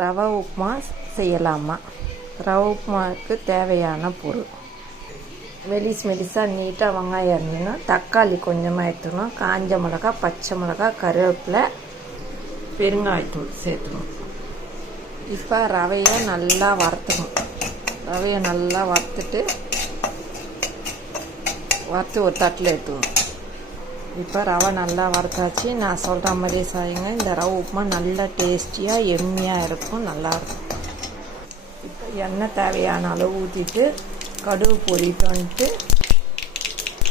ரவை உப்புமா செய்யலாமா? ரவை உப்புமாவுக்கு தேவையான பொருள்: மெலிசாக நீட்டாக வெங்காயம் இருந்ததுன்னா, தக்காளி கொஞ்சமாக எடுத்துக்கணும், காஞ்ச மிளகா, பச்சை மிளகா, கருவேப்பிலை, பெருங்காயத்தூள் சேர்த்துக்கணும். இப்போ ரவையை நல்லா வறுத்துக்கணும். ரவையை நல்லா வறுத்து ஒரு தட்டில் எடுத்துக்கணும். இப்போ ரவை நல்லா வறுத்தாச்சு. நான் சொல்கிற மாதிரியே செய்யுங்க. இந்த ரவை உப்புமா நல்லா டேஸ்டியாக எம்மியாக இருக்கும், நல்லாயிருக்கும். இப்போ எண்ணெய் தேவையான அளவு ஊற்றிட்டு கடுகு பொரிட்டு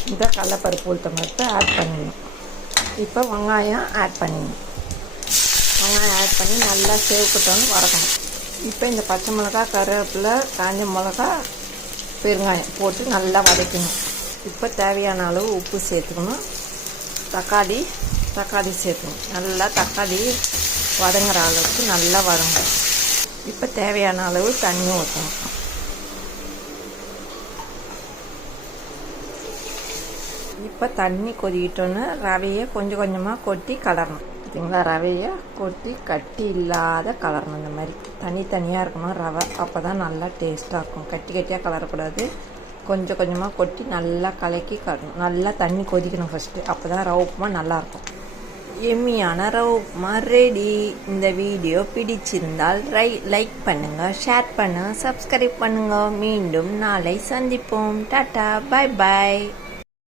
இந்த கடலைப்பருப்பு உளுத்தம்பருப்பை ஆட் பண்ணிடணும். இப்போ வெங்காயம் ஆட் பண்ணிடணும். வெங்காயம் ஆட் பண்ணி நல்லா சேவுக்கிட்டோன்னு வதக்கணும். இப்போ இந்த பச்சை மிளகா, கருவேப்பிலை, காஞ்ச மிளகா, பெருங்காயம் போட்டு நல்லா வதக்கணும். இப்போ தேவையான அளவு உப்பு சேர்த்துக்கணும். தக்காளி சேர்த்துக்கணும். நல்லா தக்காளி வதங்குற அளவுக்கு நல்லா வதங்கணும். இப்போ தேவையான அளவு தண்ணி ஊற்றணும். இப்போ தண்ணி கொதிக்கிட்டோன்னு ரவையை கொஞ்சம் கொஞ்சமாக கொட்டி கலரணும். பார்த்தீங்களா? ரவையை கொட்டி கட்டி இல்லாத கலரணும். இந்த மாதிரி தனித்தனியாக இருக்கணும் ரவை. அப்போ தான் நல்லா டேஸ்ட்டாக இருக்கும். கட்டியாக கலரக்கூடாது. கொஞ்சம் கொஞ்சமாக கொட்டி நல்லா கலக்கி கட்டணும். நல்லா தண்ணி கொதிக்கணும் ஃபஸ்ட்டு. அப்போ தான் ரவை உப்புமா நல்லாயிருக்கும். எம்மியான ரவை உப்புமா ரெடி. இந்த வீடியோ பிடிச்சிருந்தால் லைக் பண்ணுங்கள், ஷேர் பண்ணுங்கள், சப்ஸ்கிரைப் பண்ணுங்கள். மீண்டும் நாளை சந்திப்போம். டாட்டா, பாய் பாய்.